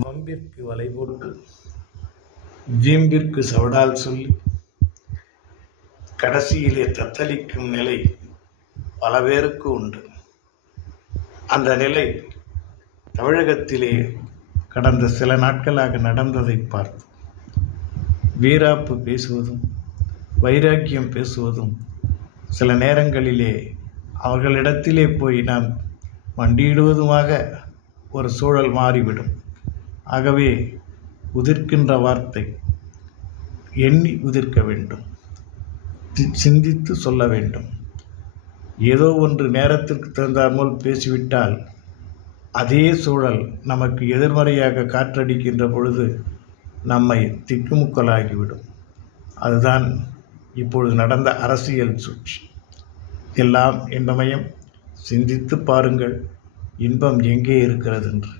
வம்பிற்கு வலை போட்டு வீம்பிற்கு சவடால் சொல்லி கடைசியிலே தத்தளிக்கும் நிலை பல பேருக்கு உண்டு. அந்த நிலை தமிழகத்திலே கடந்த சில நாட்களாக நடந்ததை பார்த்து வீராப்பு பேசுவதும் வைராக்கியம் பேசுவதும் சில நேரங்களிலே அவர்களிடத்திலே போய் நாம் மண்டியிடுவதுமாக ஒரு சூழல் மாறிவிடும். ஆகவே உதிர்க்கின்ற வார்த்தை எண்ணி உதிர்க்க வேண்டும், சிந்தித்து சொல்ல வேண்டும். ஏதோ ஒன்று நேரத்திற்கு தகுந்தாற்போல் பேசிவிட்டால் அதே சூழல் நமக்கு எதிர்மறையாக காற்றடிக்கின்ற பொழுது நம்மை திக்குமுக்கலாகிவிடும். அதுதான் இப்பொழுது நடந்த அரசியல் சூழ்ச்சி. எல்லாம் இன்பமயம். சிந்தித்து பாருங்கள் இன்பம் எங்கே இருக்கிறது என்று.